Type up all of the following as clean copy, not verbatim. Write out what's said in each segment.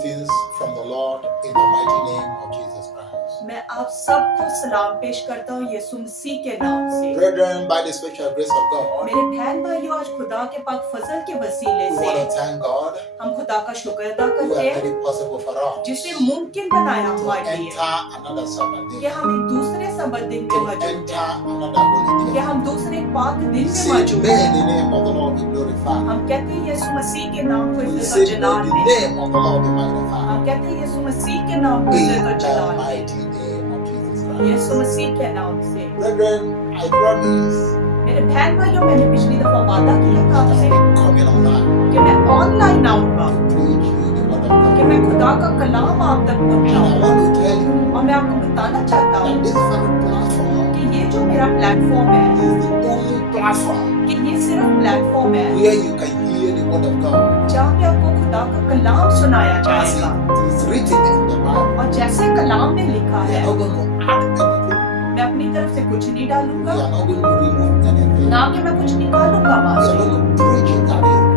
greetings from the Lord in the mighty name of Jesus Christ. मैं आप सबको सलाम पेश करता हूँ यीशु मसीह के नाम से। Brethren, by the special grace of God, मेरे बहन भाइयों, आज खुदा के पाक फजल के वसीले we से want to thank God हम खुदा का शुक्र अदा who करते has हैं made it possible for us जिसे मुमकिन बनाया to हमारे लिए enter another Sabbath कि day, हम एक दूसरे सबत दिन में to मौजूद enter हैं, another holy कि day. हम दूसरे पाक दिन We में say, मौजूद may हैं। the name of the Lord be glorified. हम कहते हैं यीशु मसीह के नाम को We इज्जत say, और may जलाल the दें। name of the Lord be magnified. हम कहते हैं यीशु मसीह के नाम को In इज्जत और the जलाल दें, mighty name of Jesus यीशु Christ. मसीह के नाम से। Brethren, I promise मेरे बहन भाइयों, मैंने पिछली दफा वादा किया था that आपसे I'll be coming online कि मैं ऑनलाइन आऊंगा, to preach you the word of कि God. मैं खुदा का कलाम आप तक And I पहुंचाऊंगा। want to tell you और मैं आपको बताना चाहता that हूँ this very platform कि ये जो मेरा प्लेटफॉर्म है, is the only platform कि ये सिर्फ प्लेटफॉर्म है where you can hear the word of God जहाँ पे आपको खुदा का कलाम सुनाया as जाएगा। it is written in the Bible. और जैसे कलाम में लिखा We है, are not going to add anything. मैं अपनी तरफ से कुछ नहीं We डालूंगा, are not going to remove anything. ना कि मैं कुछ निकालूंगा We वहां are से। going to preach it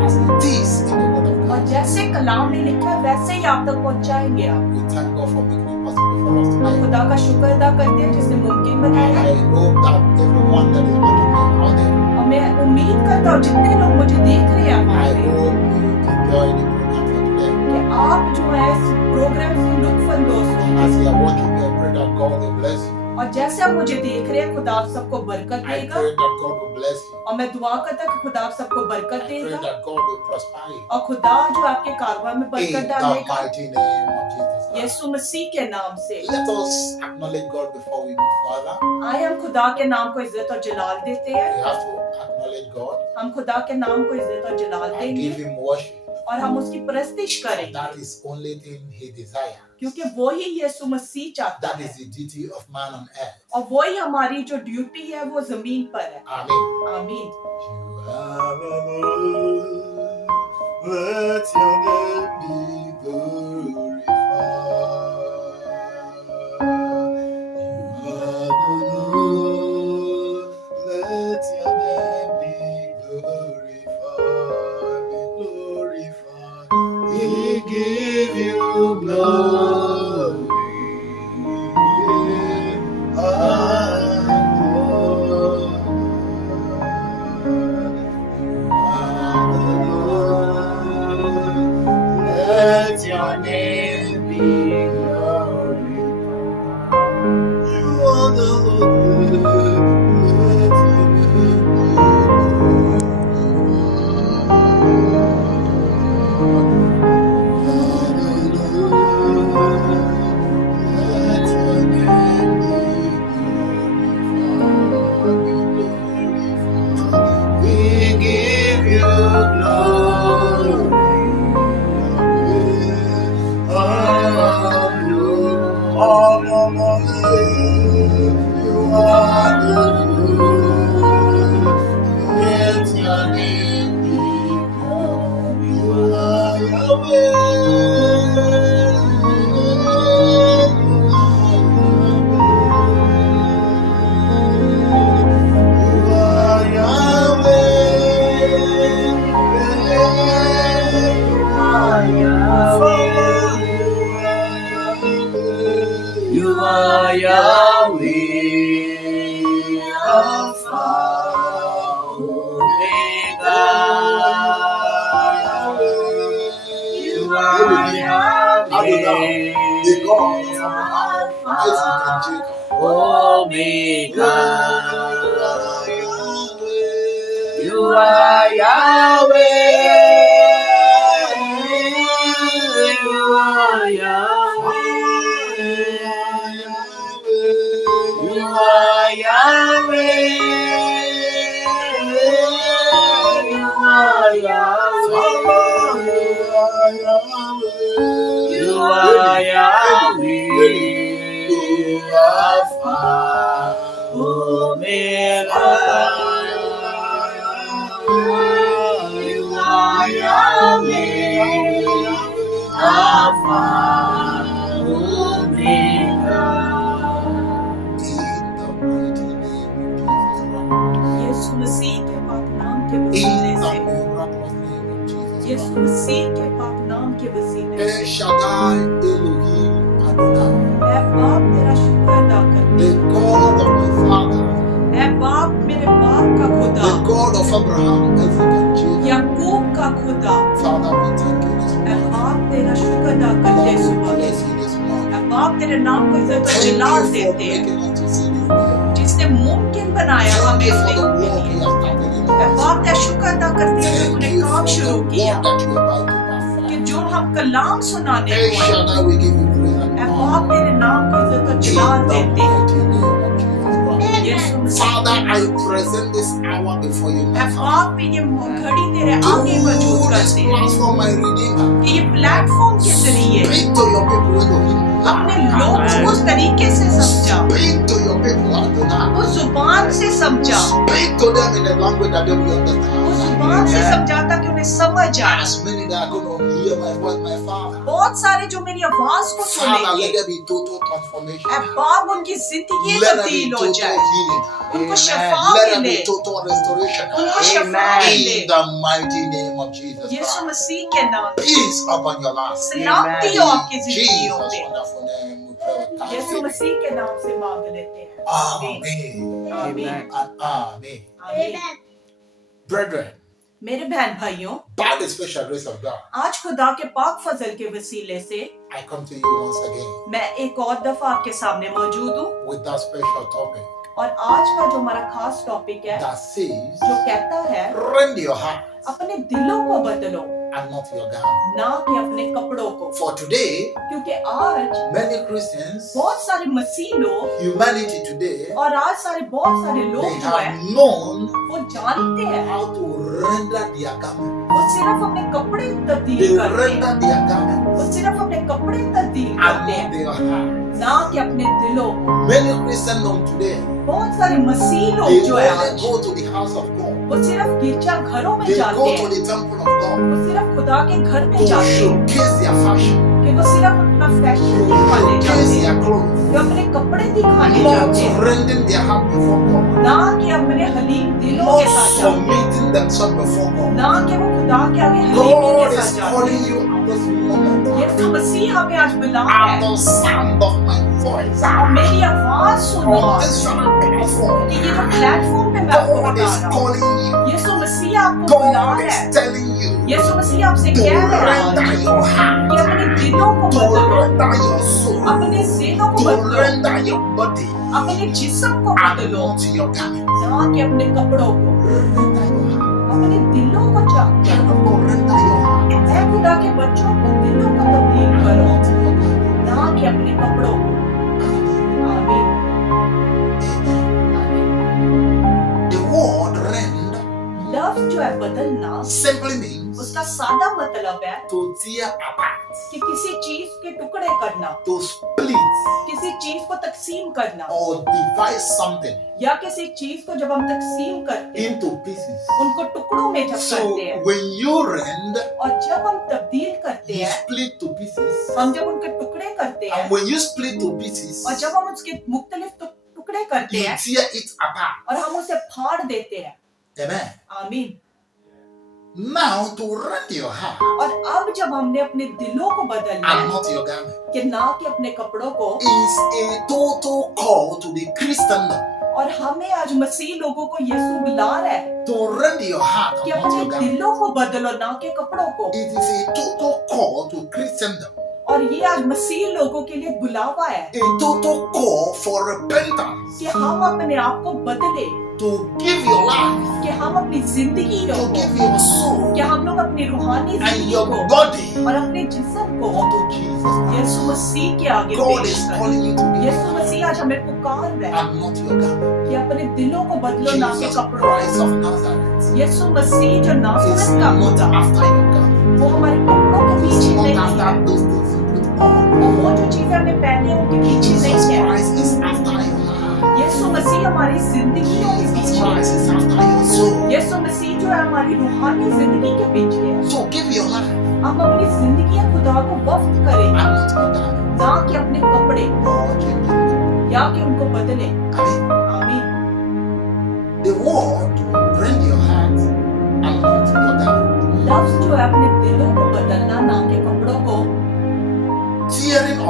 as it is in the word of और God. जैसे कलाम में लिखा है वैसे ही आप तक पहुंचाएंगे आप। We thank God for making it possible for us हम today. खुदा का शुक्र अदा करते हैं जिसने मुमकिन बनाया। I hope that everyone that is watching me out there, और मैं उम्मीद करता हूँ जितने लोग मुझे देख रहे हैं I वहाँ पे, hope you enjoy the program for today. कि आप जो है इस प्रोग्राम से लुत्फानंदोज And होंगे। as you are watching me, I pray that God will bless you. और जैसे आप मुझे देख रहे हैं, खुदा आप सबको बरकत I देगा। pray that God will bless you. और मैं दुआ करता हूँ कि खुदा आप सबको I बरकत pray देगा। that God will prosper you. और खुदा जो आपके कारोबार में In बरकत the डालेगा, mighty name of Jesus Christ. यीशु मसीह के नाम से। Let us acknowledge God before we move further. आए हम खुदा के नाम को इज्जत और जलाल देते We हैं। have to acknowledge God हम खुदा के नाम को इज्जत और जलाल and देंगे give Him worship. और हम उसकी परस्तिश And करेंगे, that is only thing He desires. क्योंकि वो ही यीशु मसीह चाहता That है। is the duty of man on earth. और वही हमारी जो ड्यूटी है वो जमीन पर है। Amen. आमीन। You are the Lord, let your name be glorified. You are the Lord, let your name be glorified, be glorified. We give you glory. Let your name be glorified. You are the Lord. Let your name be glorified. We give you glory. You are the Lord. Let your name be glorified. You are Yahweh. You are Yahweh. You are Yahweh. You are Yahweh, Alpha, Omega. You are Yahweh, the God of Abraham, Isaac, and Jacob. Omega. You are Yahweh. You are Yahweh. You are Yahweh. You are Yahweh. You are Yahweh. Alpha, Omega. You are Yahweh. Alpha, Omega. यीशु मसीह के पाक नाम के वसीले से, यीशु मसीह के पाक नाम के वसीले El से। Shaddai, Elohim, Adonai. ऐ बाप तेरा शुक्र अदा करते The हैं। God of my father, ऐ बाप मेरे बाप का खुदा, the God of Abraham, Isaac, and Jacob. याकूब का खुदा। Father, we thank you this ऐ morning. बाप तेरा शुक्र अदा Lord, करते हैं we सुबह bless में। you this morning. ऐ बाप तेरे नाम को इज्जत और Thank you जलाल for देते हैं, making us to see this day. जिसने मुमकिन बनाया Thank हमें you इस for दिन the के work लिए। you have started in ऐ us. बाप तेरा शुक्र अदा करते हैं जो Thank तूने you काम for शुरू the किया, work that you are about to कि perform. जो हम कलाम सुनाने El को आए। Shaddai, we give you praise and ऐ बाप honor. तेरे नाम को इज्जत और In जलाल the देते हैं। mighty name of Jesus Christ. यीशु मसीह Father, के I नाम से। present this hour before you, I my Father. बाप ये घड़ी तेरे आगे मौजूद Through this करते हैं platform, my Redeemer, कि ये प्लेटफॉर्म के जरिए speak to your people in the अपने लोगों को उस तरीके से समझा, Speak to your people, Adonai. उस जुबान से समझा, Speak to them in a language that they will उस understand. जुबान से समझाता कि उन्हें समझ आए। As many that are going to hear my voice, my Father. बहुत सारे जो मेरी आवाज को Father, सुनेंगे, let there be total ऐ transformation. बाप उनकी जिंदगी Let there be तब्दील हो total जाए, healing. उनको शफा Let there मिले, be total restoration. उनको शफा मिले। In the mighty name of Jesus यीशु Christ. मसीह के नाम से Peace upon your life. सलामती हो आपकी In जिंदगियों Jesus' पे। wonderful name, we pray with यीशु thanksgiving. मसीह के नाम से मांग लेते हैं। Amen. आमीन। And amen. आमीन। Brethren, मेरे बहन भाइयों, by the special grace of God, आज खुदा के पाक फजल के वसीले से I come to you once again मैं एक और दफा आपके सामने मौजूद हूँ, with that special topic और आज का जो हमारा खास टॉपिक है that says, जो कहता है rend your heart अपने दिलों को बदलो, and not your garment. ना कि अपने कपड़ों को। For today, क्योंकि आज many Christians, बहुत सारे मसीह लोग humanity today, और आज बहुत सारे they लोग जो है have known वो जानते हैं, how to render their garment. वो सिर्फ अपने कपड़े They तब्दील करते हैं, render their garment वो सिर्फ अपने कपड़े तब्दील and करते not हैं, their heart. ना कि अपने दिलों को। Many Christendom today, बहुत सारे मसीह लोग they जो है only आज go to the house of God. वो सिर्फ गिरजा घरों में They जाते go to हैं, the temple of God वो सिर्फ खुदा के घर में to जाते हैं, showcase their fashion, कि वो सिर्फ अपना to फैशन दिखाने showcase जाते हैं, their clothes, वो अपने कपड़े दिखाने not जाते हैं, rendering their heart before God, ना कि अपने हलीम दिलों not के साथ जाते हैं, submitting themselves before God. ना कि वो खुदा के आगे हलीमी God के is साथ जाते calling हैं। you at this moment, यीशु मसीह हमें आज बुला at है the sound of my voice, और मेरी आवाज सुनो on आज, this very platform. कि ये जो प्लेटफॉर्म पे मैं आपको God बता is रहा हूँ, calling you. यीशु मसीह आपको बुला God है, is telling you यीशु मसीह आपसे to कह रहा है render your कि heart, अपने दिलों को to बदलो, render your soul, अपने ज़हनों को to बदलो, render your body, अपने जिस्म को and बदलो, not your garment. ना कि अपने कपड़ों को, Render your heart. अपने दिलों को चाहते Child हैं। of God, render your heart, ऐ खुदा के बच्चों अपने दिलों को तब्दील and करो, not your garment. ना कि अपने कपड़ों को। आमीन। आमीन। The word rend लफ्ज जो है बदलना, simply means उसका सादा मतलब है to tear apart, कि किसी चीज के टुकड़े करना, to split किसी चीज को तकसीम करना, or divide something या किसी चीज को जब हम तकसीम करते हैं, into pieces. उनको टुकड़ों में जब So करते हैं, when you rend, और जब हम तब्दील करते you हैं, split to pieces. हम जब उनके टुकड़े करते हैं, And when you split to pieces, और जब हम उसके मुख्तलिफ टुकड़े करते you हैं tear it apart. और हम उसे फाड़ देते हैं। Amen. आमीन। Now to rend your heart और अब जब हमने अपने दिलों को बदलना and है, not your garment कि ना कि अपने कपड़ों को, is a total call to the Christendom और हमें आज मसीह लोगों को यीशु बुला रहा है to rend your heart कि and not your अपने garment. दिलों को बदलो, ना कि कपड़ों को। It is a total call to Christendom, और ये आज मसीह लोगों के लिए बुलावा है a total call for repentance, कि हम अपने आप को बदले, to give your life, कि हम अपनी जिंदगी to को, give your soul कि हम लोग अपनी रूहानी and जिंदगी your को body और अपने जिस्म को unto Jesus यीशु Christ. मसीह के आगे God पेश is करें। calling you to give Yeshu your life मसीह आज हमें पुकार रहा है and not your garment. कि अपने दिलों को बदलो, ना कि Jesus कपड़ों Christ को। of Nazareth यीशु मसीह जो is नासरत का not खुदा, after your garment. वो हमारे कपड़ों के It's पीछे not नहीं है, after those things you put on. वो जो चीजें हमने पहनी है उनके पीछे Jesus नहीं है। Christ is after your life. यीशु मसीह हमारी जिंदगियों के Jesus पीछे, Christ is after your soul. यीशु मसीह जो है हमारी रूहानी जिंदगी के पीछे है। So give your life हम अपनी जिंदगी खुदा को वक्त करें, and not your garment. ना कि अपने कपड़े Or change it. या कि उनको बदले। Amen. आमीन। The word to rend your heart and not your garment लफ्ज जो है अपने दिलों को बदलना, ना कि कपड़ों को,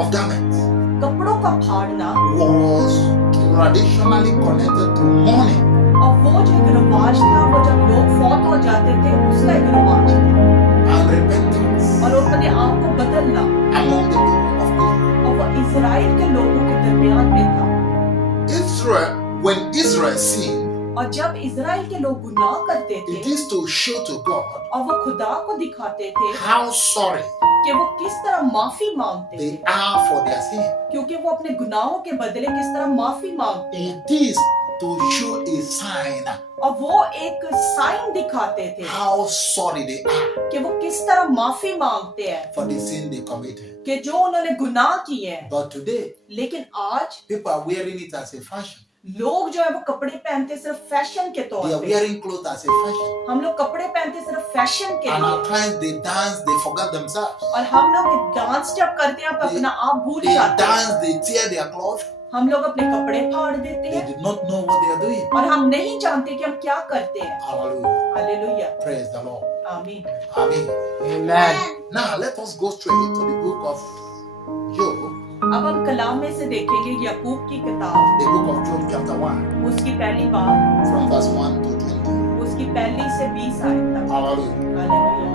of garments कपड़ों का फाड़ना was traditionally connected to mourning और वो जो एक रिवाज था, वो जब लोग फौत हो जाते थे उसका एक रिवाज था and repentance और अपने आप को बदलना among the people of Israel. और वो इजराइल के लोगों के दरमियान में था। When Israel sinned, और जब इजराइल के लोग गुनाह करते it थे is to show to God और वो खुदा को दिखाते थे how sorry कि वो किस तरह माफी मांगते they थे, are for their sin. क्योंकि वो अपने गुनाहों के बदले किस तरह माफी मांगते हैं It is to show a sign और वो एक साइन दिखाते थे how sorry they are कि वो किस तरह माफी मांगते हैं for the sin they committed. कि जो उन्होंने गुनाह किए हैं। But today, लेकिन आज people are wearing it as a fashion. लोग जो है वो कपड़े पहनते सिर्फ फैशन के They तौर are पे। wearing clothes as a fashion. हम लोग कपड़े पहनते सिर्फ फैशन के And लिए at times they dance, they forget themselves. और हम लोग डांस जब करते हैं आप अपना आप भूल They जाते हैं। dance, they tear their clothes. हम लोग अपने कपड़े फाड़ देते They हैं do not know what they are doing. और हम नहीं जानते कि हम क्या करते हैं। Hallelujah. Hallelujah, Praise the Lord. आमीन। Amen. Amen. Now let us go straight to the book of Job, अब हम कलाम में से देखेंगे याकूब की किताब, the book of Job chapter 1, उसकी पहली बात, from verse 1 to 20. उसकी पहली से 20 आयत तक। Hallelujah. Hallelujah.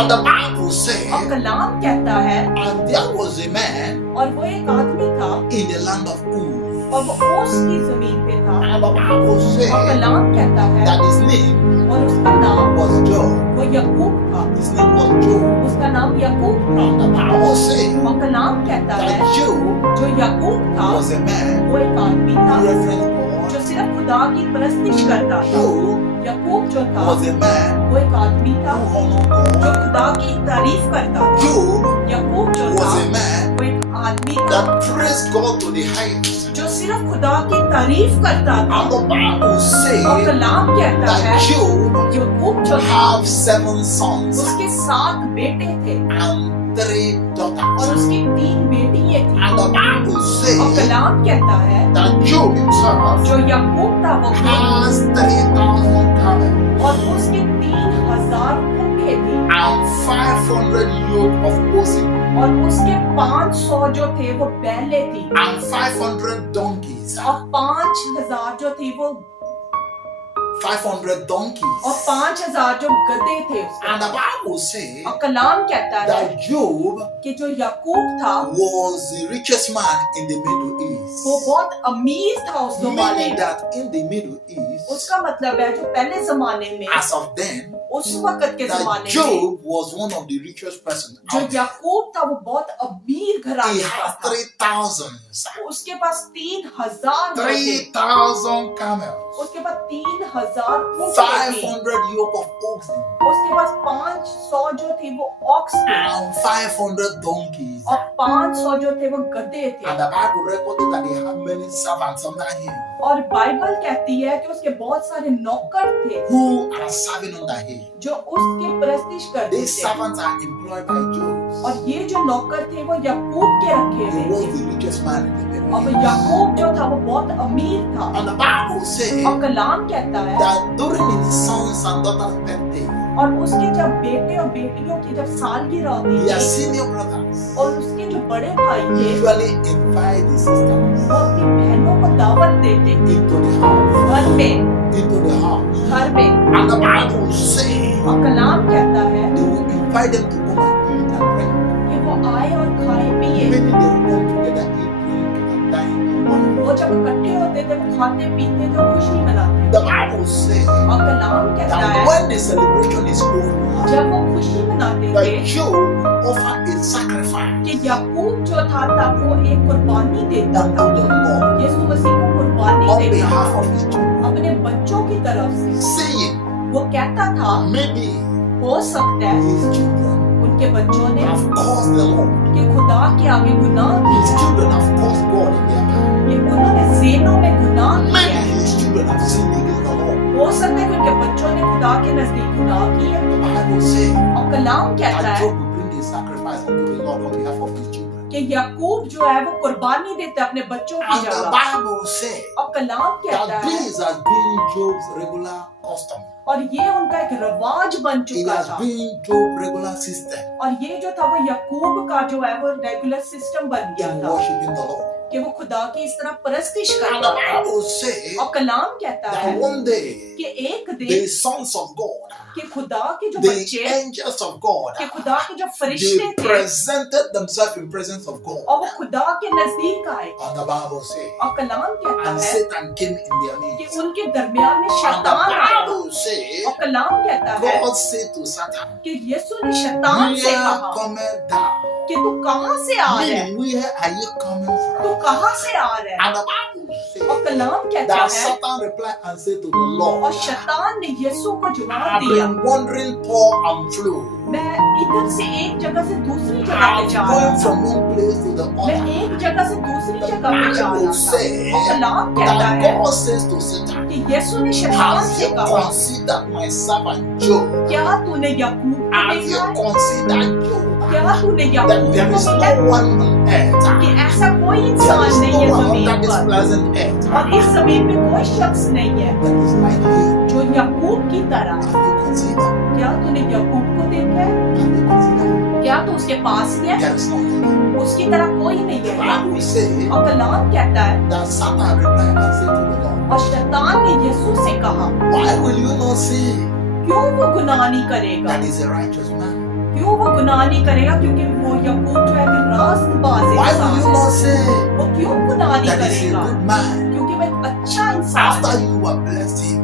And the Bible और says, कलाम कहता है and there was a man और वो एक आदमी था in the land of Uz. और वो ओस की जमीन पे था And the Bible और says कलाम कहता है that his name और उसका नाम was Job. वो याकूब था, His name was Job. उसका नाम याकूब था। And the Bible says और कलाम कहता है that Job जो याकूब था was a man वो एक आदमी who था referenced God. जो सिर्फ खुदा की परस्तिश करता था। Job याकूब जो था was a man वो एक आदमी था who honored जो God. खुदा की तारीफ करता था। Job याकूब जो था was a man वो एक आदमी था that praised God to the highest. जो सिर्फ खुदा की तारीफ करता था। And the Bible और says कलाम कहता है that Job याकूब जो था have 7 sons उसके 7 बेटे थे and 3 और daughters. उसकी 3 बेटियां थी। And the Bible और says कलाम कहता है that Job himself जो याकूब था वो has 3,000 camels और उसके 3,000 ऊँटे थे and 500 yoke of oxen और उसके 500 जो थे वो बैले थी and 500 donkeys. और 5,000 जो थी वो 500 donkeys. और 5,000 जो गधे थे उसके। And the Bible says और कलाम कहता है that Job कि जो याकूब था was the richest man in the Middle East. वो बहुत अमीर था उस जमाने Meaning में। that in the Middle East, उसका मतलब है जो पहले जमाने में as of then, उस वक्त के that जमाने में Job was one of the richest persons जो out there. याकूब था वो बहुत अमीर He घराने का has था। 3,000, उसके पास 3,000 थे। 3,000 camels, उसके पास 3,000 ऊँट थे। 500 yoke of oxen, उसके पास 500 जो थे वो ऑक्स थे and 500 donkeys. और 500 जो थे वो गधे थे। And the Bible recorded that he had many servants under him और बाइबल कहती है कि उसके बहुत सारे नौकर थे who are serving under him. जो उसकी परस्तिश करते These थे servants are employed by Job. और ये जो नौकर थे वो याकूब के रखे He हुए was थे the richest man in the और वो Middle East. याकूब जो था वो बहुत अमीर था। And the Bible और says कलाम कहता है that during his sons and daughters' birthday, और उसके जब बेटे और बेटियों की जब सालगिरह होती their थी senior brothers और उसके जो बड़े भाई थे usually invite the sisters वो अपनी बहनों को दावत देते into the house. घर में Into the house. घर में। And the Bible says और कलाम कहता है they will invite them to come and eat and drink. कि वो आए और खाए पिए। Meaning they will come together, eat, drink, and dine in one वो जब इकट्ठे होते थे वो खाते पीते थे और खुशी मनाते थे। The Bible says और कलाम कहता that है when the celebration is over, जब वो खुशी मनाते that थे Job will offer a sacrifice कि याकूब जो था तब वो एक कुर्बानी देता unto था, the Lord यीशु मसीह को कुर्बानी on देता behalf था of his children, अपने बच्चों की तरफ से। saying वो कहता था maybe हो सकता है his children उनके बच्चों ने have caused the Lord, कि खुदा के आगे गुनाह his किया, children have caused God in their mind. कि उन्होंने ज़ेनों में गुनाह Maybe किया। his children have sinned against the Lord. हो सकता है कि उनके बच्चों ने खुदा के नजदीक गुनाह किया। The Bible says और कलाम कहता that है Job will bring a sacrifice unto the Lord on behalf of his children. कि याकूब जो है वो कुर्बानी देता है अपने बच्चों की And the जगह। Bible says और कलाम कहता that है this has been Job's regular custom. और ये उनका एक रिवाज बन It चुका has था been Job's regular system और ये जो था वो याकूब का जो है वो रेगुलर सिस्टम बन गया in था worshiping the Lord. कि वो खुदा की इस तरह परस्तिश And करता the था Bible says और कलाम कहता है that one day कि एक the दिन sons of God, कि खुदा के जो the बच्चे angels of God, कि खुदा के जो फरिश्ते they थे presented themselves in presence of और God. वो खुदा के नजदीक आए And the Bible says, और कलाम कहता and है Satan came in their कि midst. उनके दरमियान में And the शैतान आया Bible says, और कलाम कहता है God said to Satan, कि यीशु ने शैतान से where कहा cometh thou? कि तू कहां से आ रहा है Meaning, where are you coming तू from? कहां से आ रहा है And the Bible और says कलाम कहता that है Satan replied and said to the और Lord, शैतान ने यीशु को जवाब I've दिया been wandering to and fro. मैं इधर से एक जगह से दूसरी जगह पे I'm जा रहा going था from one place to the मैं other. एक जगह से दूसरी The जगह पे जा Bible रहा था says और कलाम कहता that है God says to Satan, कि यीशु ने शैतान have से you कहा considered my servant Job? क्या तूने याकूब को Have you देखा है considered Job? क्या तूने That याकूब there को is देखा है no one on earth. कि ऐसा कोई There इंसान is नहीं है no one जमीन under this पर present earth और इस जमीन में कोई शख्स नहीं है that is like you. जो याकूब की तरह है। Have you considered? क्या तूने याकूब को देखा है Have you considered? क्या तू उसके पास है There is none. उसकी तरह कोई नहीं The है Bible says और कलाम कहता है that Satan replied and said to the Lord, और शैतान ने यीशु से कहा why will you not say क्यों वो गुनाह नहीं करेगा that he's a righteous man? क्यों वो गुनाह नहीं करेगा क्योंकि वो याकूब जो है कि रास्तबाज Why will इंसान you है not say वो क्यों गुनाह नहीं that he's a करेगा good man? क्योंकि वो एक अच्छा इंसान After है you have blessed him,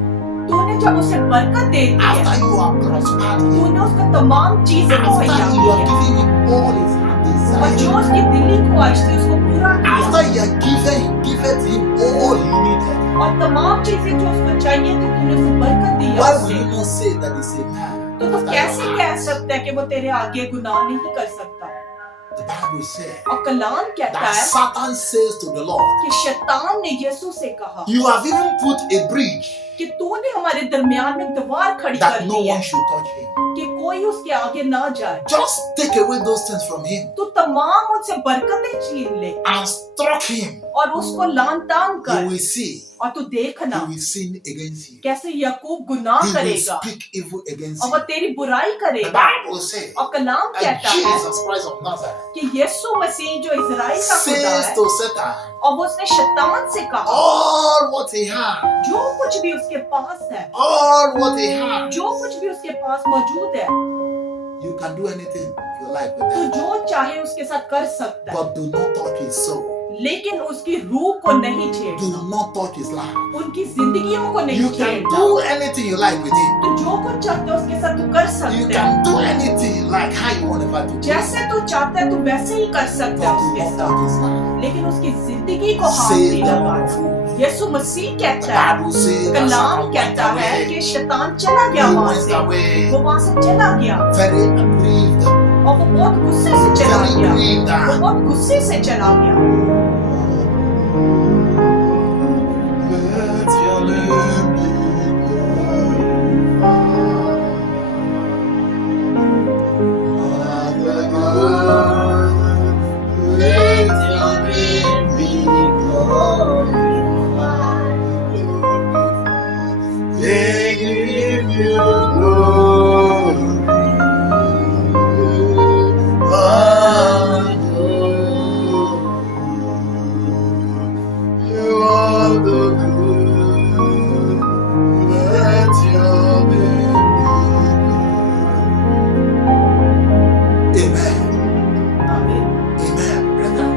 तूने जब उसे बरकत दे दी है after you have prospered him, तूने उसको तमाम चीजें after मुहैया you की have है given him all his heart और जो desires, उसकी दिली ख्वाहिश थी उसको पूरा after किया you have given him all he needed, और तमाम चीजें जो उसको चाहिए थी तूने उसे बरकत दी why है will उसे you not say that he's a man? तो तू कैसे कह सकता है कि वो तेरे आगे गुनाह नहीं कर सकता The Bible says और कलाम कहता that है Satan says to the Lord, कि शैतान ने यीशु से कहा you have even put a bridge कि तूने हमारे दरमियान में दीवार खड़ी कर that no दी है one should touch him. कि कोई उसके आगे ना जाए Just take away those things from him तू तमाम उनसे बरकतें छीन ले and struck him. और उसको लान तान You कर will see और तू देखना he will sin against you. कैसे याकूब गुनाह He will करेगा speak evil against और वो you. तेरी बुराई The करेगा Bible says और कलाम that कहता है Jesus Christ of Nazareth कि यीशु मसीह जो इजराइल का खुदा says है to Satan, और वो उसने शैतान से कहा all what he had, जो कुछ भी उसके पास है all what he had, जो कुछ भी उसके पास मौजूद है you can do anything you like with तू that, जो चाहे उसके साथ कर सकता है but do not touch his soul. लेकिन उसकी रूह को नहीं छेड़ Do not touch his life. उनकी जिंदगियों को नहीं You can छेड़ना do anything you like with him. तू जो कुछ चाहते हो उसके साथ तू कर You सकते है can do anything you like how you want about to do. जैसे तू चाहता है तू वैसे ही कर सकता है But do उसके not साथ touch his life. लेकिन उसकी जिंदगी को हाथ Says नहीं the लगा Lord of hosts. यीशु मसीह The कहता है Bible says that Kalam Satan went कहता है away. कि शैतान चला गया He वहां went से away वो वहां से चला गया very aggrieved, और वो बहुत गुस्से से चला very गया grieved. वो बहुत गुस्से से चला गया Let your name be glorified. Let your name be glorified. They give you glory. You are the good. Let your name be good. Amen. Amen. Brethren,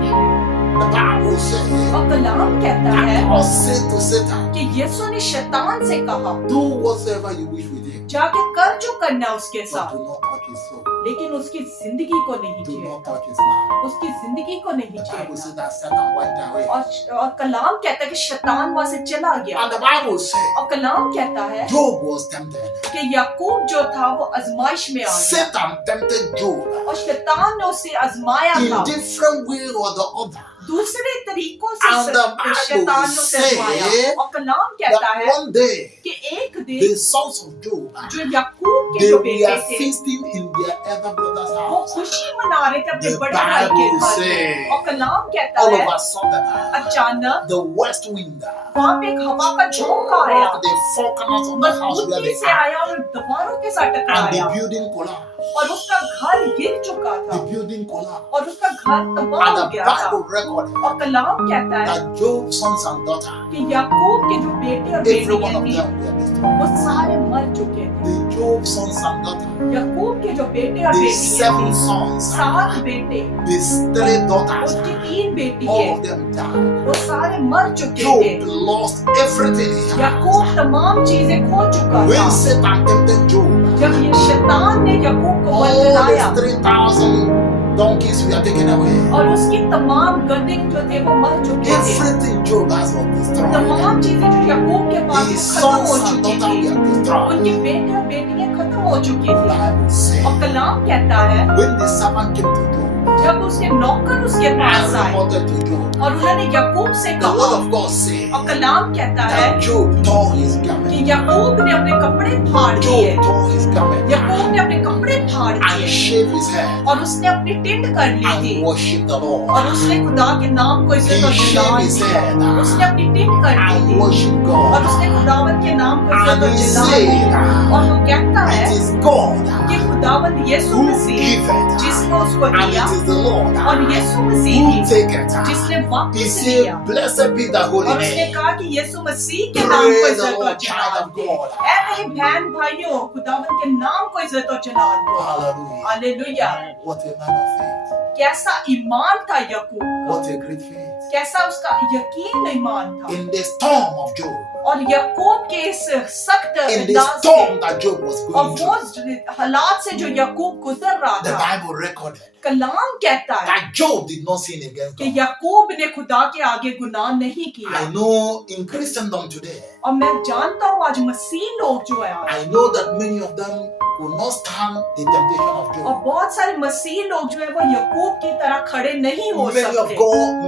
the Bible says और कलाम कहता है that God said to Satan, कि यीशु ने शैतान से कहा do whatsoever you wish with him, जाके कर जो करना है उसके but साथ do not touch his soul. लेकिन उसकी जिंदगी को नहीं Do not छेड़ना touch his life. उसकी जिंदगी को नहीं The Bible छेड़ना says that Satan went away. और कलाम कहता है कि शैतान वहां से चला गया And the Bible says और कलाम कहता है Job was tempted. कि याकूब जो था वो आजमाइश में आ गया Satan tempted Job और शैतान ने उसे आजमाया था in different way or the other. दूसरे तरीकों से And the Bible शैतानियों से आजमाया। says और कलाम कहता that है one day कि एक दिन the sons of Job, जो याकूब के they जो were बेटे थे feasting in their elder brother's वो house. खुशी मना रहे थे अपने The बड़े भाई के Bible घर says में। और कलाम कहता all है of a sudden अचानक the west wind वहाँ पे एक हवा का झोंका आया, the four corners of the house where मजबूती they से आया और दीवारों के साथ and the टकराया building collapsed. और उसका घर गिर चुका था The building collapsed. और उसका घर तबाह And हो the गया था। Bible recorded और कलाम कहता है that Job's sons and daughters, कि याकूब के जो बेटे और every one बेटियां of थी them were destroyed. वो सारे मर चुके थे। The Job's sons and daughters, याकूब के जो बेटे और the बेटियां seven थी, sons, 7 बेटे, the 3 daughters, उसकी 3 बेटी all है, of them died. वो सारे मर चुके थे। Job lost everything he had. याकूब तमाम चीजें खो चुका था। When Satan tempted Job, जब ये शैतान ने याकूब को all बदलाया the 3,000 donkeys were taken away. और उसकी तमाम गधे जो थे वो मर चुके थे। Everything Job has was destroyed. तमाम चीजें जो याकूब के पास His थी, खत्म हो sons and चुकी daughters थी। were destroyed. उनके बेटे और बेटियां खत्म हो चुकी The थी। Bible says और कलाम कहता है when the servant came to Job जब उसके नौकर उसके and पास आए reported to Job, और उन्होंने याकूब से the कहा word of God says और कलाम कहता है that Job tore his garment. कि याकूब ने अपने कपड़े फाड़ दिए, Job tore his garment याकूब ने अपने कपड़े फाड़ and दिए shaved his head और उसने अपनी टिंड कर ली थी and worshipped the Lord. और उसने खुदा के नाम को इज्जत और He जलाल shaved his दिया। head उसने अपनी टिंड कर ली and थी worshipped और God. उसने खुदावंद के नाम को इज्जत And और he जलाल दिया और said, वो कहता है it is God कि खुदावंद यीशु who मसीह giveth जिसने उसको and दिया it is the Lord और यीशु मसीह who ही taketh. जिसने He वापस said, दिया blessed be the holy और उसने name. कहा कि यीशु मसीह के नाम को Praise the इज्जत और Lord, child जलाल of दे। God. ऐ मेरे बहन भाइयों खुदावंद के नाम को इज्जत और जलाल दो। Hallelujah. Hallelujah. What a man of faith. कैसा ईमान था याकूब का, What a great faith. कैसा उसका यकीन ईमान था। In the storm of Job, और याकूब के इस सख्त in the अंदाज storm से that Job was और going वो through, हालात से जो याकूब गुजर रहा the था, Bible recorded कलाम कहता है that Job did not sin against कि God. याकूब ने खुदा के आगे गुनाह नहीं किया। I know in Christendom today, और मैं जानता हूँ आज मसीह लोग जो है I know that many of them could not stand the temptation of और Job. बहुत सारे मसीह लोग जो है वो याकूब की तरह खड़े नहीं हो सकते।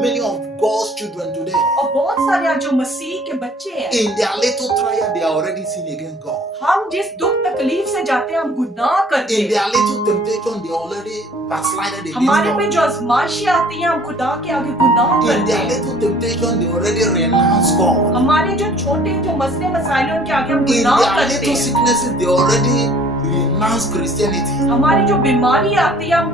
Many of God's children today, और बहुत सारे आज जो मसीह के बच्चे हैं, in their little trial, they are already sin against God. हम जिस दुख तकलीफ से जाते हैं हम गुनाह करते In हैं। their little temptation, they already backslided against हमारे पे God. जो आजमाइशें आती हैं हम खुदा के आगे गुनाह In करते their हैं। little temptation, they already renounced God. हमारे जो छोटे जो मसले मसाइल हैं उनके आगे हम In गुनाह their करते little हैं। sicknesses, they already renounced Christianity. हमारी जो बीमारी आती है हम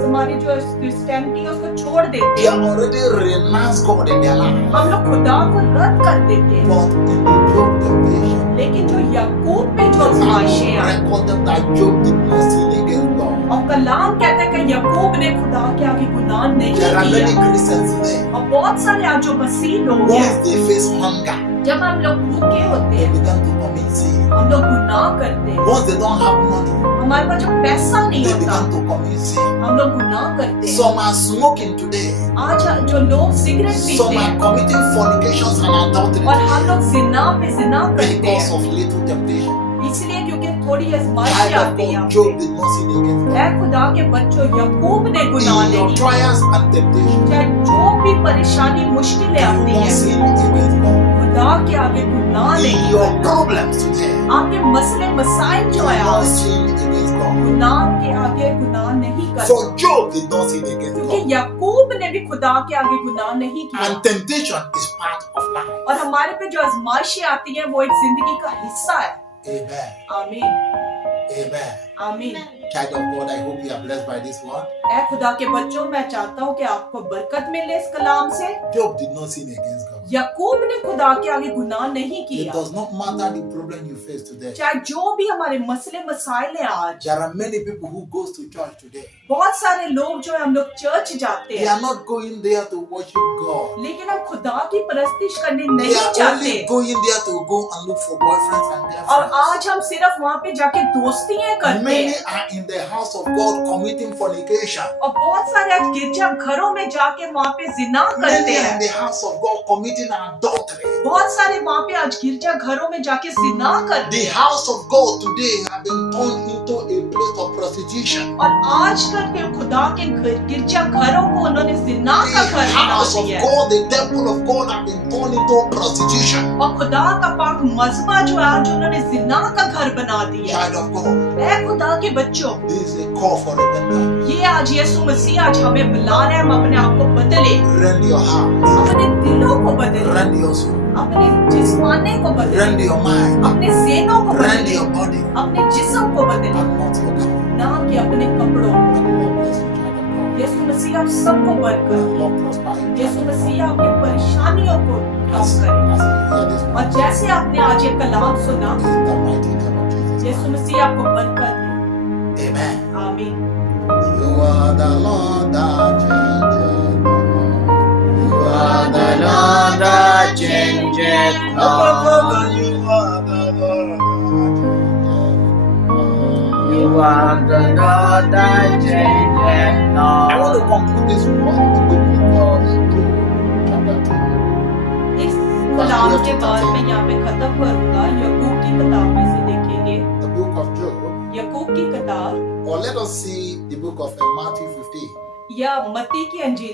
हमारी जो क्रिश्चियनिटी है उसको छोड़ देते They हैं। have already renounced God in their life. हम लोग खुदा को रद्द कर देते हैं। But in the Job temptation, लेकिन जो याकूब पे जो the आजमाइशें Bible आई recorded that Job did not sin against God. और कलाम कहता है कि याकूब ने खुदा के आगे गुनाह नहीं There are many किया। Christians today. और बहुत सारे आज जो मसीह लोग हैं, Once they face hunger, जब हम लोग भूखे होते they हैं begin to commit sin. हम लोग गुनाह करते हैं। Once they don't have money, हमारे पास जब पैसा नहीं they होता begin to commit sin. हम लोग गुनाह करते हैं। Some are smoking today. आज जो लोग सिगरेट पीते Some are हैं committing fornications and adultery और हम today लोग जिना पे जिना करते because हैं, of little temptation. इसलिए क्योंकि थोड़ी आजमाइश Child आती of है। God, Job did not sin against God. ऐ खुदा के बच्चों याकूब ने गुनाह In your नहीं, trials and temptations, चाहे जो भी परेशानी मुश्किलें do आती not हैं sin against God. खुदा के आगे गुनाह In नहीं your करना। problems today, आपके मसले मसाइल do जो है not आज sin against God. गुनाह के आगे गुनाह नहीं करना, For Job did not sin against क्योंकि God. याकूब ने भी खुदा के आगे गुनाह नहीं किया। And temptation is part of life. और हमारे पे जो आजमाइशें आती हैं वो एक जिंदगी का हिस्सा है। Amen. आमीन Amen. आमीन। Child of God, I hope you are blessed by this word. ऐ खुदा के बच्चों मैं चाहता हूँ कि आपको बरकत मिले इस कलाम से। Job did not sin against God. याकूब ने खुदा के आगे गुनाह नहीं It किया। does not matter the problem you face today. चाहे जो भी हमारे मसले मसाइल हैं आज, There are many people who goes to church today. बहुत सारे लोग जो है हम लोग चर्च जाते They हैं are not going there to worship God. लेकिन हम खुदा की परस्तिश करने They नहीं are चाहते only going there to go and look for boyfriends and और girlfriends. आज हम सिर्फ वहाँ पे जाके दोस्तियां करते Many हैं are in the house of God committing fornication. और बहुत सारे आज गिरजा घरों में जाके वहाँ पे जिना करते Many are in हैं। the house of God committing adultery. बहुत सारे वहाँ पे आज गिरजा घरों में जाके जिना करते The हैं। house of God today has been turned into a place of prostitution, और आजकल के खुदा के गिरजा घरों को उन्होंने जिना the का घर बना house of दिया है। God, the temple of God have been turned into prostitution. और खुदा का पाक मजमा जो है आज उन्होंने जिना का घर बना दिया है। Child of God, ऐ खुदा के बच्चों, this is a call for repentance. ये आज यीशु मसीह आज हमें बुला रहे हैं, हम अपने आप को बदले, Rend your heart, अपने दिलों को बदले, rend your soul, अपने जिस्माने को बदले, rend your mind, अपने ज़हनों को rend बदले, your body, अपने जिस्म को बदले, but not your God. ना कि अपने कपड़ों को। May the Lord bless you, child of God. यीशु मसीह आप सबको May बरकत, the Lord prosper you. यीशु मसीह आपकी परेशानियों को कम As करे। you hear this और word, जैसे आपने आज ये कलाम सुना, in the mighty name of Jesus. यीशु मसीह आपको बरकत दे। Amen. आमीन। You are the Lord that changes all. You are the Lord that changeth not. You are the Lord that You are the Lord that changeth I want to not. conclude this one in the book of Job, chapter 2. इस कलाम के बाद मैं यहाँ पे खत्म करूंगा। यकूब की किताब में से देखेंगे, The book of Job, यकूब की किताब or let us see the book of Matthew 15. या मत्ती की अंजील।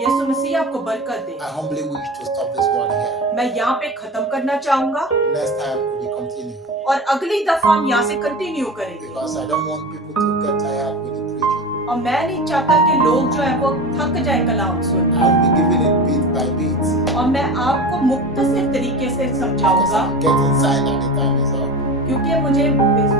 यीशु मसीह आपको बरकत दे। I humbly wish to stop this word here. मैं यहाँ पे खत्म करना चाहूंगा Next time we continue. और अगली दफा हम यहाँ से कंटिन्यू करेंगे। Because I don't want people to get tired with the preaching. और मैं नहीं चाहता कि लोग जो है वो थक जाए कलाम सुन। I'll be giving it bit by bit. और मैं आपको मुख्तसर तरीके से Because समझाऊंगा I'm getting sign and the time is up. क्योंकि मुझे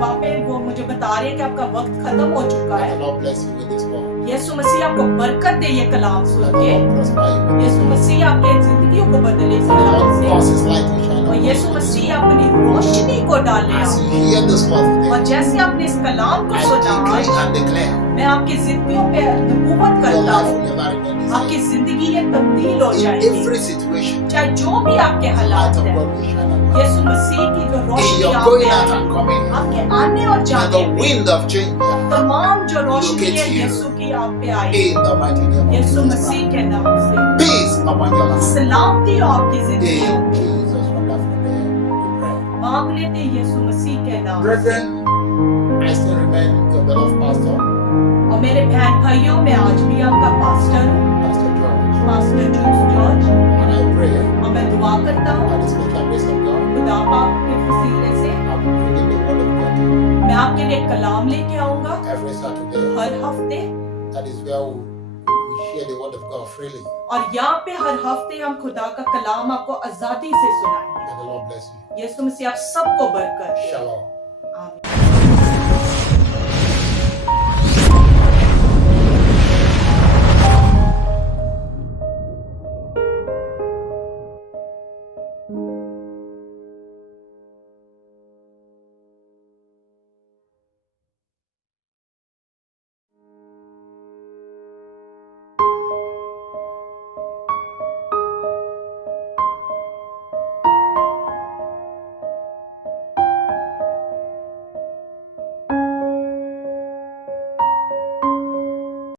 वहाँ पे वो मुझे बता रहे हैं कि आपका वक्त खत्म हो चुका May है। the Lord bless you with this word. यीशु मसीह आपको बरकत दे ये कलाम May सुन the के। Lord prosper you with this यीशु word. मसीह आपके जिंदगियों को बदले इस May the कलाम Lord से। cause His light to shine और upon यीशु you with this मसीह word. अपनी रोशनी को डाले As आप। you hear this word और today, जैसे आपने इस कलाम को I सुना decree and declare मैं आपकी जिंदगियों पे नबूवत your करता life हूँ। will never remain the आपकी same. जिंदगी ये तब्दील हो In जाएगी। every situation, चाहे जो भी आपके the light हालात of है, God will shine upon you. यीशु मसीह की जो In रोशनी your आप going पे out आई, and coming in, आपके आने और and जाने the पे wind of change तमाम जो रोशनी locate है you. यीशु की आप पे आई। in the mighty name of यीशु Jesus मसीह Christ. के नाम से Peace upon your life. सलामती हो आपकी जिंदगी In में। Jesus' wonderful name, we pray. मांग लेते हैं यीशु मसीह के नाम से। Brethren, I still remain your beloved pastor, और मेरे बहन भाइयों मैं आज भी आपका पास्टर हूँ, Pastor George, pastor juice George. and I pray और मैं दुआ करता हूँ by the special grace of God, खुदा पाक के वसीले से I'll be bringing the word of God to you मैं आपके लिए कलाम लेके आऊंगा every Saturday. Her hafte। That is where we share the word of God freely. और यहाँ पे हर हफ्ते हम खुदा का कलाम आपको आजादी से सुनाएंगे। May the Lord bless you. यीशु मसीह आप सबको बरकत दे। Shalom. आमीन।